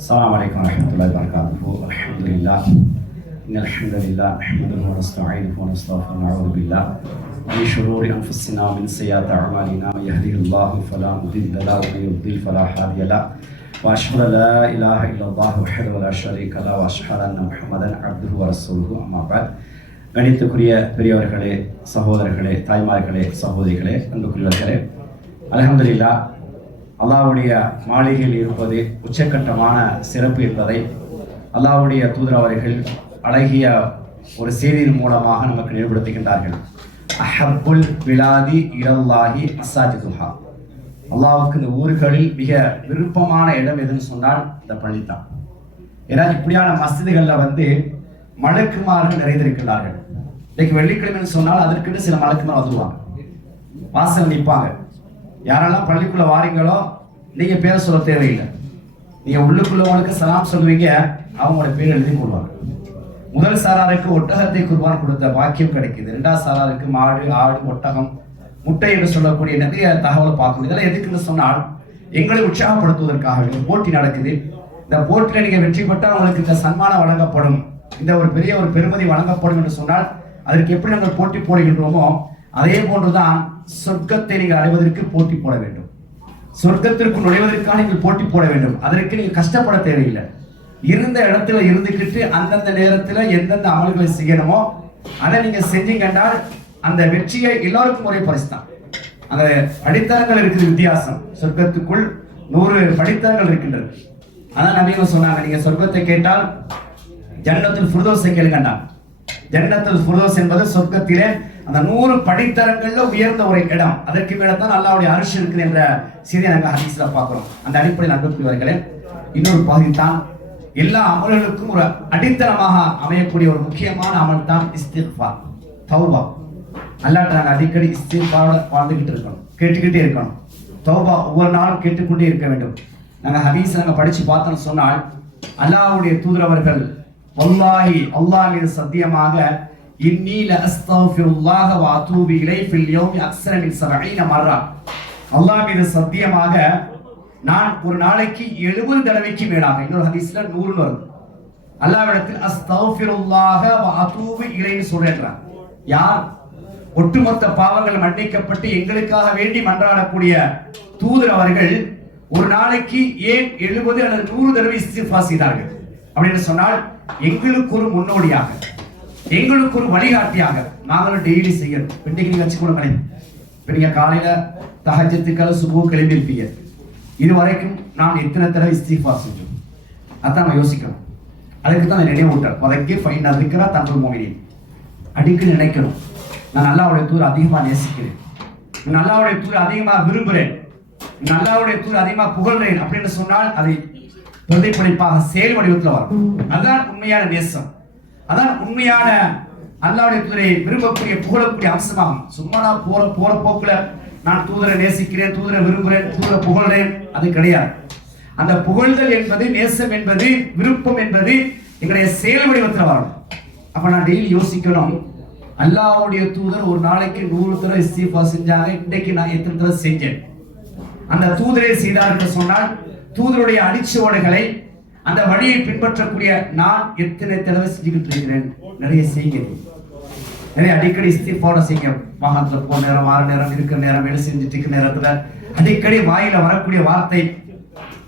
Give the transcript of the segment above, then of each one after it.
السلام عليكم ورحمة الله وبركاته. الحمد لله إن الحمد لله نحمده ونستعينه ونستغفره ونعوذ بالله من شرور أنفسنا ومن سيئات أعمالنا من يهده الله فلا مضل له ومن يضلل فلا هادي له وأشهد أن لا إله إلا الله وحده لا شريك له وأشهد أن محمدا عبده ورسوله أما بعد. கணித்துக்குரிய பெரியவர்களே, சகோதரர்களே, தாய்மார்களே, சகோதரிகளே, அன்புக்குரியவர்களே, அல்ஹம்துலில்லாஹ் அல்லாஹ்வுடைய மாளிகையில் இருப்பது உச்சக்கட்டமான சிறப்பு என்பதை அல்லாஹ்வுடைய தூதர் அவர்கள் அழகிய ஒரு செய்தியின் மூலமாக நமக்கு நினைவுபடுத்துகின்றார்கள். அஹப்புல் பிலாதி இலல்லாஹி மஸாஜிதுஹா. அல்லாஹ்வுக்கு இந்த ஊர்களில் மிக விருப்பமான இடம் எதுன்னு சொன்னால் இந்த பள்ளித்தான். ஏன்னா இப்படியான மஸ்ஜிதுகளில் மலக்குமார்கள் நிறைந்திருக்கிறார்கள். இன்னைக்கு வெள்ளிக்கிழமைன்னு சொன்னால் அதற்குன்னு சில மலக்குமார் வந்துருவாங்க, வாசல் நிற்பாங்க. யாரெல்லாம் பள்ளிக்குள்ள வாரீங்களோ நீங்க பேரை சொல்ல தேவையில்லை, நீங்க உள்ளுக்குள்ளவங்களுக்கு சலாம் சொல்லுவீங்க, அவங்களோட பேர் எழுதி கொள்வாங்க. முதல் சாராருக்கு ஒட்டகத்தை குர்பான் கொடுத்த பாக்கியம் கிடைக்குது. இரண்டாவது சாராருக்கு மாடு, ஆடு, ஒட்டகம், முட்டை என்று சொல்லக்கூடிய நிறைய தகவலை பார்க்கணும். இதெல்லாம் எதுக்குன்னு சொன்னால் எங்களை உற்சாகப்படுத்துவதற்காக போட்டி நடக்குது. இந்த போட்டியில நீங்க வெற்றி பெற்றால் உங்களுக்கு இந்த சன்மானம் வழங்கப்படும், இந்த ஒரு பெரிய ஒரு பெருமதி வழங்கப்படும் என்று சொன்னால் அதற்கு எப்படி நாங்கள் போட்டி போடுகின்றோமோ அதே போன்றுதான் சொர்க்கத்தை நீங்கள் அடைவதற்கு போட்டி போட வேண்டும். சொர்க்கத்திற்கு நுழைவதற்காக நீங்கள் போட்டி போட வேண்டும். அதற்கு நீங்க கஷ்டப்பட தேவையில்லை. இருந்த இடத்துல இருந்துக்கிட்டு அந்தந்த நேரத்தில் எந்தெந்த அமல்களை செய்யணுமோ அதை நீங்க செஞ்சீங்க என்றால் அந்த வெற்றியை எல்லாருக்கும் ஒரே பரிசு தான். அந்த படித்தரங்கள் இருக்குது வித்தியாசம். சொர்க்கத்துக்குள் 100 படித்தரங்கள் இருக்கின்றது. அதான் நபிங்க சொன்னாங்க, நீங்க சொர்க்கத்தை கேட்டால் ஜன்னத்துல் ஃபிர்தௌஸை கேளுங்கண்டா. ஜன்னத்துல் ஃபிர்தௌஸ் என்பது சொர்க்கத்திலே அந்த 100 படித்தரங்கள்ல உயர்ந்த ஒரு இடம். அதற்கு மேல தான் அல்லாஹ்வுடைய அர்ஷ் இருக்குது என்ற செய்தியை நாங்கள் ஹதீஸ்ல பார்க்கிறோம். அந்த அடிப்படையில் அன்புக்குரியவர்களே, இன்னொரு பகுதி தான் எல்லா அமல்களுக்கும் ஒரு அடித்தளமாக அமையக்கூடிய ஒரு முக்கியமான அமல் தான் இஸ்திக்ஃபார், தௌபா. அல்லாஹ்ட்ட நாங்கள் அடிக்கடி இஸ்திக்ஃபாரோட வாழ்ந்துகிட்டு இருக்கணும், கேட்டுக்கிட்டே இருக்கணும். தௌபா ஒவ்வொரு நாளும் கேட்டுக்கொண்டே இருக்க வேண்டும். நாங்கள் ஹதீஸ் நாங்கள் படிச்சு பார்த்தோம்னு சொன்னால் அல்லாஹ்வுடைய தூதர் அவர்கள் வல்லாஹி, அல்லாஹ் மீது சத்தியமாக, இன்னி லஅஸ்தக்ஃபிருல்லாஹ வ அதூபு இலைஹி ஃபில் யௌமி அக்ஸர மின் 70 மர்ரா, அல்லாஹ் மீது சத்தியமாக நான் ஒரு நாளைக்கு 70 தடவைக்கு மேலாக, இன்னொரு ஹதீஸ்ல 100 வருது, அல்லாஹ்விடத்தில் அஸ்தக்ஃபிருல்லாஹ வ அதூபு இலைஹி சொல்றார். யார்? ஒட்டுமொத்த பாவங்கள் மன்னிக்கப்பட்டு எங்களுக்காக வேண்டி மன்றாடக்கூடிய தூதர் அவர்கள் ஒரு நாளைக்கு ஏன் 70 அல்லது 100 தடவை இஸ்திக்ஃபார் செய்தார்கள் அப்படின்னு சொன்னால் எங்களுக்கு ஒரு முன்னோடியாக, எங்களுக்கு ஒரு வழிகாட்டியாக நாங்களும் டெய்லி செய்யணும். இன்னைக்கு நீங்க வச்சுக்கொள்ளுங்களேன், இப்போ நீங்க காலையில தஹஜ்ஜுக்காக சுபஹ் கிளம்பியிருப்பீங்க, இது வரைக்கும் நான் எத்தனை தடவை இஸ்திக்ஃபார் செஞ்சோம், அதான் நம்ம யோசிக்கணும். அதுக்கு தான் நினைவூட்டல் வதக்கி ஃபைன் அதுக்கிறா தங்கள் மோகினி. அடிக்கடி நினைக்கணும், நான் அல்லாஹ்வுடைய தூதர் அதிகமாக நேசிக்கிறேன், நான் அல்லாஹ்வுடைய தூதர் அதிகமாக விரும்புகிறேன், நான் அல்லாஹ்வுடைய தூதர் அதிகமாக புகழ்றேன் அப்படின்னு சொன்னால் அதை பிரதிபலிப்பாக செயல் வடிவத்தில் வரும். அதுதான் உண்மையான நேசம், அதான் உண்மையான அல்லாஹ்வுடைய தூதரை விரும்பக்கூடிய புகழக்கூடிய அம்சமாகும். சும்மா நான் போற போக்குல நான் தூதரை நேசிக்கிறேன், தூதரை விரும்புகிறேன், தூதரை புகழ்றேன், அது கிடையாது. அந்த புகழ்தல் என்பது, நேசம் என்பது, விருப்பம் என்பது எங்களுடைய செயல் வடிவத்தில் வரணும். அப்ப நான் டெய்லி யோசிக்கணும், அல்லாஹ்வுடைய தூதர் ஒரு நாளைக்கு 100 தடவை இஸ்திக்ஃபார் செஞ்சாங்க, இன்றைக்கு நான் எத்தனை தடவை செஞ்சேன்? அந்த தூதரை செய்தார்கள் சொன்னால் தூதருடைய அடிச்சுவடுகளை, அந்த வழியை பின்பற்றக்கூடிய நான் எத்தனை தடவை செஞ்சுக்கிட்டு இருக்கிறேன்? நிறைய செய்யுங்க, நிறைய அடிக்கடி இஸ்திக்ஃபார் செய்யுங்க. வாகனத்துல போன நேரம், மாற நேரம், இருக்கிற நேரம், வேலை செஞ்சுட்டு இருக்கிற நேரத்துல அடிக்கடி வாயில வரக்கூடிய வார்த்தை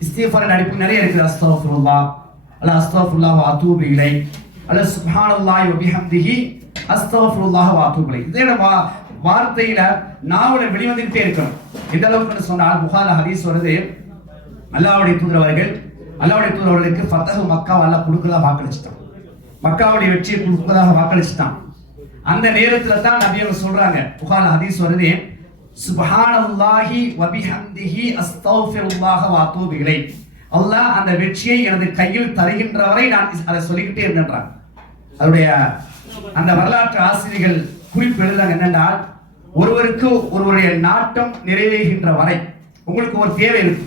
இஸ்திக்ஃபாரின் அடிப்பு நிறைய இருக்குது. அஸ்தக்ஃபிருல்லாஹ், அல்ல அஸ்தக்ஃபிருல்லாஹ் வ அதூபு இலைஹி, அல்ல சுப்ஹானல்லாஹி வ பிஹம்திஹி அஸ்தக்ஃபிருல்லாஹ் வ அதூபு இலைஹி. இதே வார்த்தையில நாவுல வெளிவந்துகிட்டே இருக்கணும். இந்த அளவுக்கு சொன்னால் புகாரி ஹதீஸ் வருது, அல்லாஹ்வுடைய தூதர் அவர்களுக்கு ஃபத்ஹு மக்கா அல்லாஹ் கொடுக்கிறதா வாக்களிச்சிட்டான், மக்காவுடைய வெற்றியை கொடுக்கிறதாக வாக்களிச்சிட்டான். அந்த நேரத்துல தான் நபி அவங்க சொல்றாங்க, புகாரி ஹதீஸ் வருது, சுப்ஹானல்லாஹி வ பிஹம்திஹி அஸ்தக்ஃபிருல்லாஹ வ அதூபு இலைஹி, அல்லாஹ் அந்த வெற்றியை எனது கையில் தருகின்ற வரை நான் அதை சொல்லிக்கிட்டே இருக்கின்றான். அதனுடைய அந்த வரலாற்று ஆசிரியர்கள் குறிப்பு எழுதுறாங்க என்னன்னா, ஒருவருக்கு ஒருவருடைய நாட்டம் நிறைவேறுகின்ற வரை உங்களுக்கு ஒரு தேவை இருக்கு,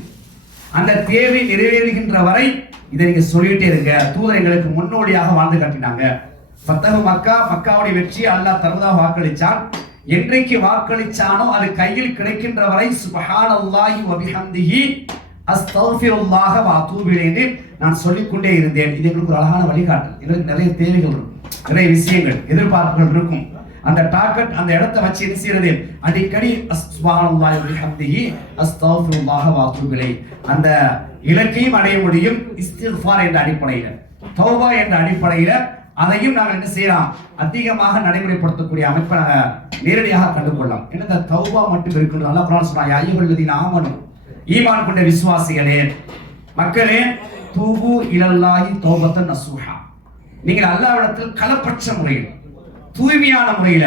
அந்த தேவை நிறைவேறுகின்ற வரை இதை நீங்க சொல்லிட்டே இருங்க. தூதர் எங்களுக்கு முன்னோடியாக வாழ்ந்து காட்டினாங்க. ஃபத்ஹு மக்கா, மக்காவுடைய வெற்றியை அல்லாஹ் தருவதாக வாக்களிச்சான். என்றைக்கு வாக்களிச்சானோ அது கையில் கிடைக்கின்ற வரை சுப்ஹானல்லாஹி வ பிஹம்திஹி அஸ்தக்ஃபிருல்லாஹ வ அதூபு இலைஹி நான் சொல்லிக்கொண்டே இருந்தேன். இது எங்களுக்கு ஒரு அழகான வழிகாட்டல். எங்களுக்கு நிறைய தேவைகள் இருக்கும், நிறைய விஷயங்கள், எதிர்பார்ப்புகள் இருக்கும். அந்த டார்கெட் அந்த இடத்தை வச்சு என்ன செய்யறது, அடிக்கடி சுப்ஹானல்லாஹி வ பிஹம்திஹி அஸ்தக்ஃபிருல்லாஹ வ அத்தூபு இலைஹ் அந்த இலக்கையும் அடைய முடியும். இஸ்திக்ஃபார் என்ற அடிப்படையில், தௌபா என்ற அடிப்படையில் அதையும் நாங்கள் என்ன செய்யலாம், அதிகமாக நடைமுறைப்படுத்தக்கூடிய அமைப்பை நாங்கள் நேரடியாக கண்டுகொள்ளலாம். ஏன்னா இந்த தௌபா மட்டும் இருக்கின்றது. அல்லாஹ் குர்ஆன் சொல்றான், யா அய்யுஹல்லதீன ஆமனு, ஈமான் கொண்ட விசுவாசிகளே, மக்களே, தூபு இலல்லாஹி தௌபத்தன் நஸூஹா, நீங்கள் அல்லாஹ்விடத்தில் கலப்பற்ற முறையில் தூய்மையான முறையில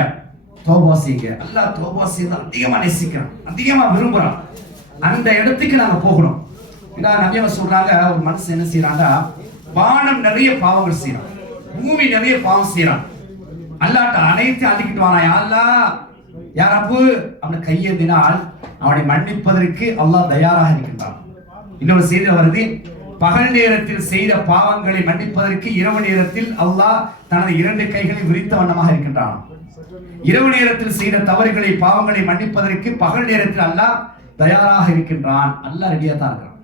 தௌபா செய்யுங்க. அல்லாஹ் தௌபா செய்து அதிகமா நேசிக்கிறான், அதிகமா விரும்புறான். அந்த இடத்துக்கு நாங்க போகணும். நபி அவங்க சொல்றாங்க, ஒரு மனுஷன் என்ன செய்யறாங்க, வானம் நிறைய பாவங்கள் செய்யறான், பூமி நிறைய பாவம் செய்யறான், அல்லாஹ்ட்ட அனைத்து அழிக்கிட்டு வாரான். அல்லாஹ் யார் அப்பு அவனை கையேந்தினால் அவனை மன்னிப்பதற்கு அல்லாஹ் தயாராக இருக்கின்றான். இன்னொரு செய்தி வருது, பகல் நேரத்தில் செய்த பாவங்களை மன்னிப்பதற்கு இரவு நேரத்தில் அல்லாஹ் தனது 2 கைகளை விரித்த வண்ணமாக இருக்கின்றான். இரவு நேரத்தில் செய்த தவறுகளை பாவங்களை மன்னிப்பதற்கு பகல் நேரத்தில் அல்லாஹ் தயாராக இருக்கின்றான். அல்லாஹ் ரெடியா தான் இருக்கிறான்.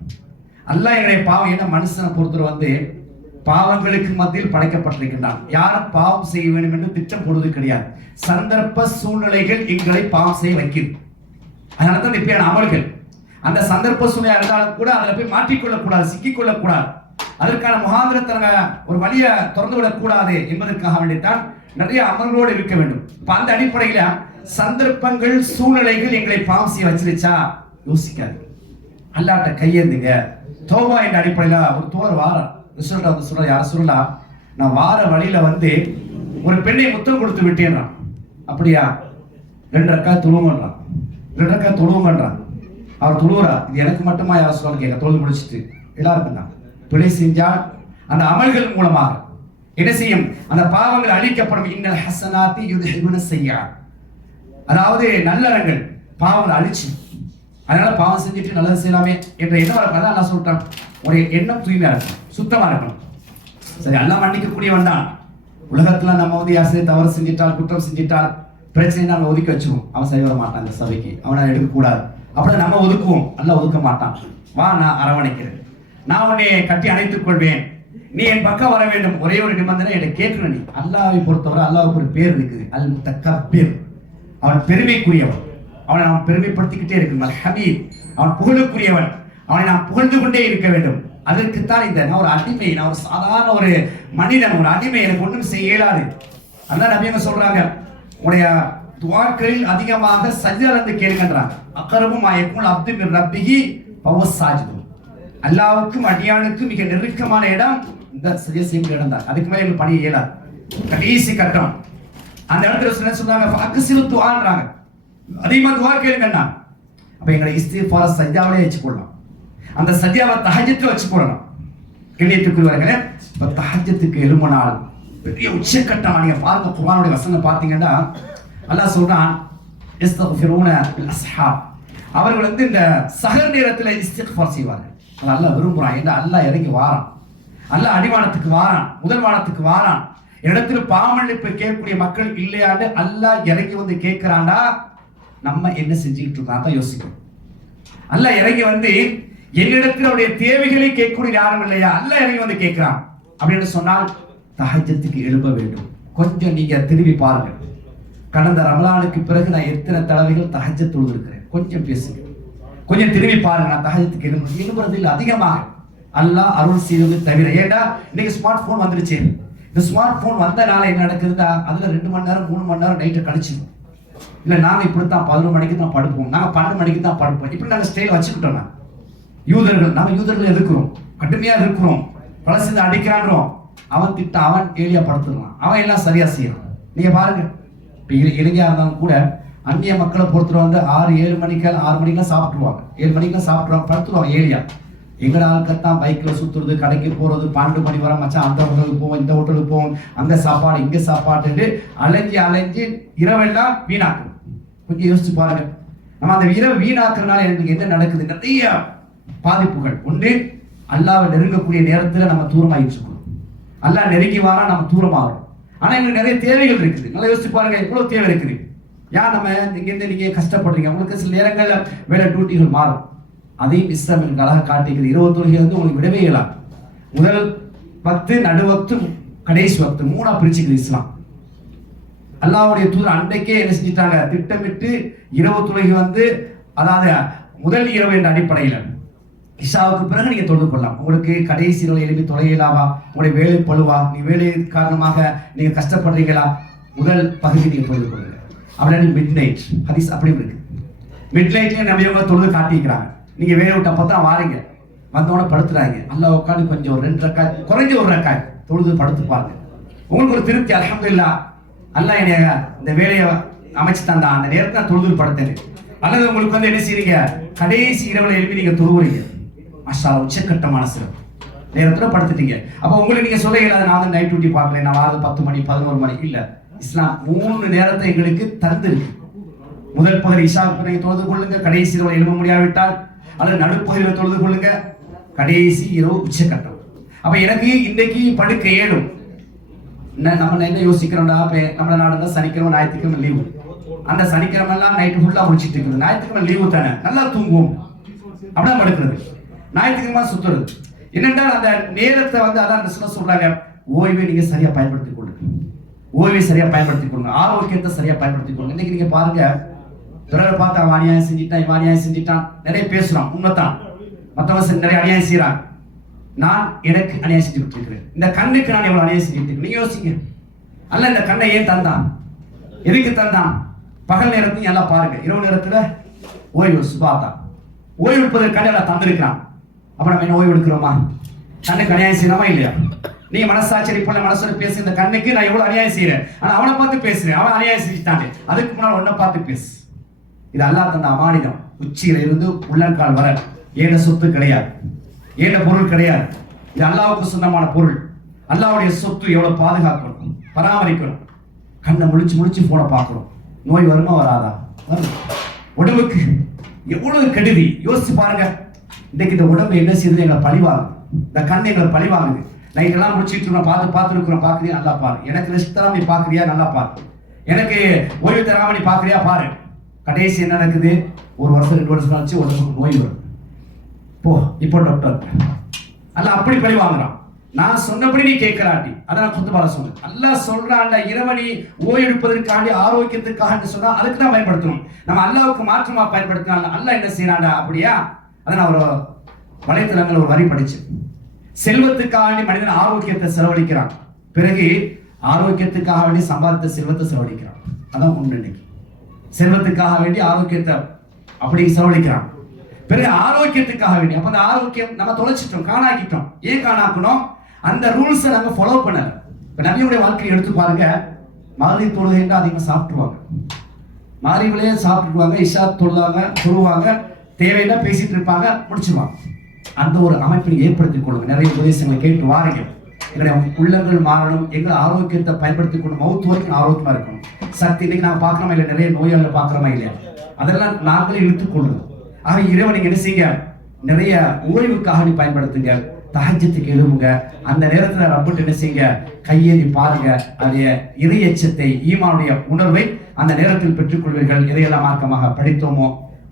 அல்லாஹ் என்னுடைய பாவம், என்ன மனுஷனை பொறுத்தவரை பாவங்களுக்கு மத்தியில் படைக்கப்பட்டிருக்கின்றான். யாரும் பாவம் செய்ய வேண்டும் என்று திட்டம் போடுவது கிடையாது. சந்தர்ப்ப சூழ்நிலைகள் எங்களை பாவம் செய்ய வைக்கிறது. அதனால தான் இப்படியான அமல்கள் அந்த சந்தர்ப்ப சூழ்நிலை இருந்தாலும் கூட அதில் போய் மாற்றிக்கொள்ளக்கூடாது, சிக்கிக்கொள்ளக்கூடாது. அதற்கான முகாந்திரத்தை ஒரு வழியை திறந்து விடக்கூடாது என்பதற்காக வேண்டித்தான் நிறைய அமல்களோடு இருக்க வேண்டும். இப்ப அந்த அடிப்படையில சந்தர்ப்பங்கள் சூழ்நிலைகள் எங்களை பாவம் செய்ய வச்சிருச்சா யோசிக்காது, அல்லாஹ்ட்ட கையேந்துங்க. தௌபா என்ற அடிப்படையில ஒரு தோர் வாரம் ரிசல்ட் வந்து சொல்ற, யார சொல்லலாம், நான் வார வழியில ஒரு பெண்ணை முத்தம் கொடுத்து விட்டேன்றான். அப்படியா, 2 ரக்காத் தொழுவுங்கன்றான், 2 ரக்காத் தொழுவுங்கன்றான். அவர் தொழுவுறா, இது எனக்கு மட்டுமா யார சொல்ல கேட்க, தொழுது முடிச்சுட்டு எல்லாருக்கும் தான். பிழை செஞ்சால் அந்த அமல்கள் மூலமாக என்ன செய்யும், அந்த பாவங்கள் அழிக்கப்படும். இன்னல் ஹஸனாத்தி யுத்ஹிபுன ஸய்யிஆத், அதாவது நல்லறங்கள் பாவங்களை அழிச்சு, அதனால பாவம் செஞ்சுட்டு நல்லது செய்யலாமே என்ற எண்ணம் வரக்கூடாது. அல்லாஹ் சொல்றான், ஒரு எண்ணம் தூய்மையா இருக்கணும், சுத்தமா இருக்கணும். சரி, அல்லாஹ் மன்னிக்கக்கூடியவன் தான். உலகத்துல நம்ம யார் தவறு செஞ்சிட்டால், குற்றம் செஞ்சிட்டால், பிரச்சனை நம்ம ஒதுக்கி வச்சிருவோம். அவன் சரி வர மாட்டான், இந்த சபைக்கு அவனை எடுக்கக்கூடாது அப்படி நம்ம ஒதுக்குவோம். அல்லாஹ் ஒதுக்க மாட்டான். வா, நான் அரவணைக்கிறேன், நான் உன்னை கட்டி அணைத்துக் கொள்வேன், நீ என் பக்கம் வர வேண்டும். ஒரே ஒரு நிபந்தனை, என்னை கேட்கணும். நீ அல்லாஹ்வை பொறுத்தவரை அல்லாஹ்வுக்கு ஒரு பேர் இருக்குது, அல் முத்தக்கப்பிர், அவன் பெருமைக்குரியவன். அவனை நாம் பெருமைப்படுத்திக்கிட்டே இருக்கணும். அல் ஹமீத், அவன் புகழுக்குரியவன், அவனை நாம் புகழ்ந்து கொண்டே இருக்க வேண்டும். அதற்குத்தான் இந்த நான் ஒரு அடிமை, நான் ஒரு சாதாரண ஒரு மனிதன், ஒரு அடிமை, எனக்கு ஒன்றும் செய்ய இயலாது. அதான் நபியங்க சொல்றாங்க, உடைய துஆக்களில் அதிகமாக சஜ்ஜால இருந்து கேளுங்கன்றாங்க. அக்ரபு மா யகுல் அப்து மின் ரப்பிஹி ஃபஹுவ சாஜிது, அல்லாஹ்வுக்கும் அடியானுக்கும் மிக நெருக்கமான இடம் இந்த சஜ்ஜா செய்யும் இடம் தான். அதுக்கு மேல எனக்கு பணி இயலாது. கடைசி கட்டம் அந்த இடத்துல சொல்றாங்க, ஃபஅக்ஸிரு துஆன்றாங்க, அதிகமா துஆ கேளுங்கன்னா. அப்ப எங்களை இஸ்திக்ஃபார சஜ்ஜாவிலே வச்சுக்கொள்ளலாம், அந்த சஜ்ஜாவை தஹஜ்ஜுல வச்சுக்கொள்ளலாம். கண்ணியத்துக்குரியவர்களே, இப்ப தஹஜ்ஜுக்கு எழும்பினால் பெரிய உச்சக்கட்டம். நீங்க பாருங்க, குர்ஆனுடைய வசனம் பார்த்தீங்கன்னா அல்லாஹ் சொல்றான், இஸ்தக்ஃபிரூன பில் அஸ்ஹாப், அவர்கள் இந்த சஹர் நேரத்துல இஸ்திக்ஃபார் செய்வார்கள். அல்லாஹ் விரும்புறான். ஏன்னா அல்லாஹ் இறங்கி வாரான், அல்லாஹ் அடிவானத்துக்கு வாரான், முதல் வானத்துக்கு வாரான். இடத்துல பாவமன்னிப்பு கேட்கக்கூடிய மக்கள் இல்லையான்னு அல்லாஹ் இறங்கி வந்து கேட்கிறான்டா, நம்ம என்ன செஞ்சுக்கிட்டு இருக்கோம் தான் யோசிக்கணும். அல்லாஹ் இறங்கி என்னிடத்தில் அவருடைய தேவைகளை கேட்கக்கூடிய யாரும் இல்லையா, அல்லாஹ் இறங்கி வந்து கேட்கிறான். அப்படின்னு சொன்னால் தஹஜ்ஜுக்கு எழும்ப வேண்டும். கொஞ்சம் நீங்க திரும்பி பாருங்க, கடந்த ரமலானுக்கு பிறகு நான் எத்தனை தடவைகள் தஹஜ்ஜத் தொழுதிருக்கிறேன். கொஞ்சம் பேசுங்க, கொஞ்சம் திரும்பி பாருங்க. நான் தஹஜ்ஜுக்கு எழும்புறதில் அதிகமாக அல்லாஹ் அருள் செய்வது தவிர. ஏன்னா இன்னைக்கு ஸ்மார்ட் போன் வந்துருச்சு. இந்த ஸ்மார்ட் போன் வந்தனால என்ன நடக்குதுன்னா, அதுல 2 மணி நேரம் 3 மணி நேரம் நைட்டு கழிச்சிடும். இல்ல நாங்க இப்படித்தான் 11 மணிக்கு தான் படுப்போம், நாங்க 12 மணிக்கு தான் படுப்போம், இப்படி நாங்க ஸ்டைல் வச்சுக்கிட்டோம். நாம யூதர்கள் எதிர்க்கிறோம், கடுமையா இருக்கிறோம், பழசு அடிக்கிறான்றோம். அவன் திட்டம், அவன் ஏலியா படுத்துறான், அவன் எல்லாம் சரியா செய்யறான். நீங்க பாருங்க, இப்ப இலங்கையா இருந்தாலும் கூட அந்நிய மக்களை பொறுத்தவரை 6-7 மணிக்கெல்லாம் 6 மணிக்கெல்லாம் சாப்பிட்டுருவாங்க, 7 மணிக்கெல்லாம் சாப்பிட்டுருவாங்க, படுத்துருவாங்க. ஏலியா எங்கட ஆட்கத்தான் பைக்ல சுத்துறது, கடைக்கு போறது, 12 மணி வர மச்சான் அந்த ஹோட்டலுக்கு போவோம், இந்த ஹோட்டலுக்கு போவோம், அங்க சாப்பாடு இங்க சாப்பாடு அலைஞ்சு இரவெல்லாம் வீணாக்கும். கொஞ்சம் யோசிச்சு பாருங்க, நம்ம அந்த இரவு வீணாக்குறதுனால எனக்கு என்ன நடக்குது? நிறைய பாதிப்புகள். ஒன்று, அல்லாஹ்வை நெருங்கக்கூடிய நேரத்துல நம்ம தூரமாயிட்டு இருக்கோம். அல்லாஹ் நெருங்கி வாரா நம்ம தூரமாகிறோம். ஆனா எங்களுக்கு நிறைய தேவைகள் இருக்குது. நல்லா யோசிச்சு பாருங்க, எவ்வளவு தேவை இருக்குது. ஏன் நம்ம நீங்க கஷ்டப்படுறீங்க? உங்களுக்கு சில நேரங்கள்ல வேலை டியூட்டிகள் மாறும். அதையும் இஸ்லாம் எனக்கு அழகாக காட்டிக்கிறது. 20 தொழுகை உங்களுக்கு விடவே இயலாம். முதல் வக்து, நடுவக்து, கடைசி வக்து, 3ஆ பிரிச்சுக்குது இஸ்லாம். அல்லாஹ்வுடைய தூதர் அன்றைக்கே என்ன செஞ்சிட்டாங்க, திட்டமிட்டு இரவு தொழுகை அதாவது முதல் இரவு என்ற அடிப்படையில் இஷாவுக்கு பிறகு நீங்க தொழுது கொள்ளலாம். உங்களுக்கு கடைசி இரவு எழுப்பி தொலையலாவா, உங்களுடைய வேலை பழுவா, நீ வேலை காரணமாக நீங்க கஷ்டப்படுறீங்களா, முதல் பகுதி நீங்க தொழுது கொள்ளுங்க. அப்படி மிட் நைட் ஹதீஸ் அப்படி இருக்கு. மிட் நைட்ல நபியவங்க தொழுது காட்டிக்கிறாங்க. நீங்க வேலை விட்டு அப்பதான் வாரீங்க, வந்தோடனே படுத்துறாங்க. அல்லாஹ் உட்காந்து கொஞ்சம் ஒரு 2 ரக்காத், குறைஞ்ச ஒரு ரக்காத் தொழுது படுத்து பாருங்க. உங்களுக்கு ஒரு திருப்தி, அல்ஹம்துலில்லாஹ் அல்லாஹ் என்னைய இந்த வேலையை அமைச்சு தந்தா, அந்த நேரத்தை தொழுது படுத்தேன். அல்லது உங்களுக்கு என்ன செய்றீங்க, கடைசி இரவுல எழுப்பி நீங்க தொழுவுறீங்க, மாஷா அல்லாஹ் உச்சக்கட்டமான சிறப்பு நேரத்துல படுத்துட்டீங்க. அப்ப உங்களுக்கு நீங்க சொல்ல இயலாது, நான் நைட் டியூட்டி பார்க்கல, நான் 10 மணி 11 மணி இல்ல. இஸ்லாம் 3 நேரத்தை எங்களுக்கு தந்திருக்கு. முதல் பகுதி இஷாவுக்கு நீங்க தொழுது கொள்ளுங்க, கடைசி இரவு எழுப்ப முடியாவிட்டால் அல்லது நடுப்பகுதியில் தொழுது கொள்ளுங்க, கடைசி இரவு உச்சக்கட்டம். அப்ப எனக்கு இன்னைக்கு படுக்க ஏடும். நம்ம என்ன யோசிக்கிறோம்டா, நம்ம நாடு சனிக்கிழமை ஞாயிற்றுக்கிழமை லீவு. அந்த சனிக்கிழமை எல்லாம் நைட்டு ஃபுல்லா முடிச்சிட்டு இருக்குது, ஞாயிற்றுக்கிழமை லீவு தானே, நல்லா தூங்குவோம், அப்படிதான் படுக்கிறது. ஞாயிற்றுக்கிழமை சுத்துறது என்னென்றால் அந்த நேரத்தை அதான் சொல்றாங்க, ஓய்வை நீங்க சரியா பயன்படுத்திக் கொள்ளுங்க, ஓய்வை சரியா பயன்படுத்திக் கொள்ளுங்க, ஆரோக்கியத்தை சரியா பயன்படுத்திக் கொள்ளுங்க. இன்னைக்கு நீங்க பாருங்க, பிறரை பார்த்து அவன் அநியாயம் செஞ்சிட்டான், இவன் அநியாயம் செஞ்சிட்டான், நிறைய பேசுறான், உண்மைதான், மற்றவங்க நிறைய அநியாயம் செய்யறான். நான் எனக்கு அநியாயம் செஞ்சுட்டு இருக்கிறேன், இந்த கண்ணுக்கு நான் எவ்வளவு அநியாயம் செஞ்சுட்டு இருக்கேன், நீங்க யோசிங்க. அல்ல இந்த கண்ணை ஏன் தந்தான், எதுக்கு தந்தான்? பகல் நேரத்தையும் எல்லாம் பாருங்க, இரவு நேரத்துல ஓய்வு சுபாத்தா, ஓய்வு எடுப்பதற்காக எல்லாம் தந்திருக்கிறான். அப்ப நம்ம என்ன ஓய்வு எடுக்கிறோமா? கண்ணுக்கு அநியாயம் செய்யணுமா இல்லையா? நீங்க மனசாட்சி போல மனசோட பேசு, இந்த கண்ணுக்கு நான் எவ்வளவு அநியாயம் செய்யறேன், ஆனா அவனை பார்த்து பேசுறேன், அவன் அநியாயம் செஞ்சுட்டாங்க, அதுக்கு முன்னால் ஒன்ன பார்த்து பேசு. இது அல்லாஹ் தந்த அமானிதம். உச்சியில இருந்து உள்ளங்கால் வர ஏன சொத்து கிடையாது, ஏன பொருள் கிடையாது, இது அல்லாஹ்வுக்கு சொந்தமான பொருள். அல்லாஹ்வுடைய சொத்து எவ்வளவு பாதுகாக்கணும், பராமரிக்கணும். கண்ணை முழிச்சு போன பார்க்கணும், நோய் வருமா வராதா? உடம்புக்கு எவ்வளவு கெடுதி யோசிச்சு பாருங்க. இன்னைக்கு இந்த உடம்பு என்ன செய்யுது, எங்களை பழிவாங்க, இந்த கண்ணை எங்களை பழிவாங்குது. நைட் எல்லாம் முடிச்சுட்டு இருக்கோம், பார்த்துருக்கிறோம், பாக்குறியா நல்லா பாரு, எனக்கு ரெஸ்ட் தராம நீ பாக்குறியா நல்லா பாரு, எனக்கு ஓய்வு தராம நீ பாக்குறியா பாரு. கடைசி என்ன நடக்குது, 1 வருஷம் 2 வருஷம் கழிச்சு உடம்புக்கு நோய் வரும். போ இப்போ டாக்டர் அல்ல அப்படி பழி வாங்குறான். நான் சொன்னபடி நீ கேட்கலாட்டி, அதான் குத்துபால சொன்னேன். அல்லாஹ் சொல்றான், இரவணி ஓய்வு எடுப்பதற்காண்டி ஆரோக்கியத்துக்காக சொன்னா அதுக்கு தான் பயன்படுத்தணும். நம்ம அல்லாஹ்வுக்கு மாற்றமா பயன்படுத்தினால அல்லாஹ் என்ன செய்யறான்டா அப்படியா? அதை நான் ஒரு வலைத்தளங்கள் ஒரு வரி படிச்சேன். செல்வத்துக்காக மனிதன் ஆரோக்கியத்தை செலவழிக்கிறான், பிறகு ஆரோக்கியத்துக்காக வேண்டி சம்பாதித்த செல்வத்தை செலவழிக்கிறான். அதான் உண்மை. இன்னைக்கு செல்வத்துக்காக வேண்டி ஆரோக்கியத்தை அப்படி செலவழிக்கிறான், பிறகு ஆரோக்கியத்துக்காக வேண்டி. அப்ப அந்த ஆரோக்கியம் நம்ம தொலைச்சிட்டோம், காணாக்கிட்டோம். ஏன் காணாக்கணும்? அந்த ரூல்ஸை நம்ம ஃபாலோ பண்ணல. இப்ப நபியுடைய வாழ்க்கையை எடுத்து பாருங்க, மாதிரி தொழுகைன்னா அதிகமாக சாப்பிட்டுருவாங்க, மாறிவிலையே சாப்பிட்டுருவாங்க, இஷா தொழுவாங்க, தேவையில்லை பேசிட்டு இருப்பாங்க, முடிச்சுவாங்க. அந்த ஒரு அமைப்பை ஏற்படுத்திக் கொள்ளுங்க. நிறைய உபதேசங்களை கேட்டு வாருங்க. எங்களுடைய உள்ளங்கள் மாறணும், எங்களை ஆரோக்கியத்தை பயன்படுத்திக் கொள்ளும், மவுத்து வரைக்கும் ஆரோக்கியமா இருக்கணும். சக்தி இன்னைக்கு நாங்கள் பார்க்கறோமா இல்லை, நிறைய நோயாளி பார்க்கறோமா இல்லையா, அதெல்லாம் நாங்களே இழுத்துக் கொள்ளுங்க. ஆக இரவு நீங்க என்ன செய்யுங்க, நிறைய ஓய்வுக்காக நீ பயன்படுத்துங்க, தஹஜ்ஜுக்கு எழுவுங்க. அந்த நேரத்துல ரப்பிட்டு என்ன செய்யுங்க, கையேந்தி பாருங்க. அதே இறை எச்சத்தை, ஈமானுடைய உணர்வை அந்த நேரத்தில் பெற்றுக்கொள்வீர்கள். எதையெல்லாம் மார்க்கமாக படித்தோமோ,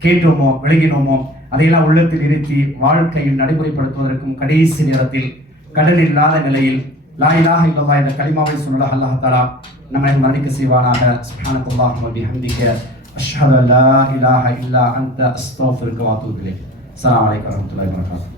கேட்டோமோ, விளங்கினோமோ அதையெல்லாம் உள்ளத்தில் இருத்தி வாழ்க்கையில் நடைமுறைப்படுத்துவதற்கும் கடைசி நேரத்தில் கடல் இல்லாத நிலையில் லா இலாஹ இல்லல்லாஹ் என்ற கலிமாவை சொன்ன அல்லாஹ் தஆலா நம்மை மன்னிக்க செய்வானாக. சுப்ஹானல்லாஹி வ பிஹம்திக அஷ்ஹது அல்லா இலாஹ இல்லா அன்த அஸ்தக்ஃபிருக வ அத்தூபு இலைக். அஸ்ஸலாமு அலைக்கும் வரஹ்மத்துல்லாஹி வபரகாத்துஹு.